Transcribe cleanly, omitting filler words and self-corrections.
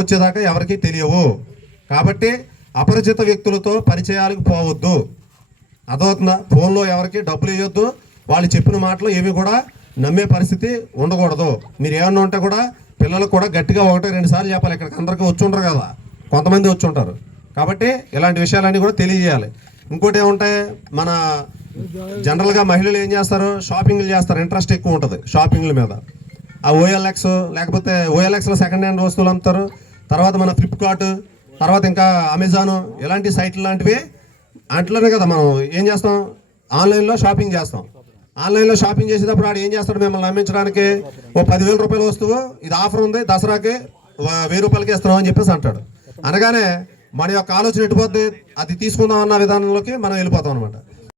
వచ్చేదాకా ఎవరికి తెలియవు కాబట్టి అపరిచిత వ్యక్తులతో పరిచయాలకు పోవద్దు. అదవుతుందా? ఫోన్లో ఎవరికి డబ్బులు ఇవ్వద్దు. వాళ్ళు చెప్పిన మాటలు ఏవి కూడా నమ్మే పరిస్థితి ఉండకూడదు. మీరు ఏమన్నా ఉంటే కూడా పిల్లలకు కూడా గట్టిగా 1-2 సార్లు చెప్పాలి. ఇక్కడికి అందరికీ వచ్చి ఉంటారు కదా, కొంతమంది వచ్చి ఉంటారు కాబట్టి ఇలాంటి విషయాలన్నీ కూడా తెలియజేయాలి. ఇంకోటి ఏముంటాయి, మన జనరల్గా మహిళలు ఏం చేస్తారు, షాపింగ్లు చేస్తారు. ఇంట్రెస్ట్ ఎక్కువ ఉంటుంది షాపింగ్ల మీద. ఆ OLX లేకపోతే OLXలో సెకండ్ హ్యాండ్ వస్తువులు అమ్ముతారు. తర్వాత మన ఫ్లిప్కార్ట్, తర్వాత ఇంకా అమెజాన్, ఇలాంటి సైట్లు లాంటివి అంట్లోనే కదా మనం ఏం చేస్తాం, ఆన్లైన్లో షాపింగ్ చేస్తాం. ఆన్లైన్లో షాపింగ్ చేసేటప్పుడు ఆడు ఏం చేస్తాడు, మిమ్మల్ని నమ్మించడానికి ఓ 10,000 రూపాయల వస్తువు, ఇది ఆఫర్ ఉంది, దసరాకి 1000 రూపాయలకి ఇస్తున్నాం అని చెప్పేసి అంటాడు. అనగానే మన యొక్క ఆలోచన ఎటుపోద్ది, అది తీసుకుందాం అన్న విధానంలోకి మనం వెళ్ళిపోతాం అనమాట.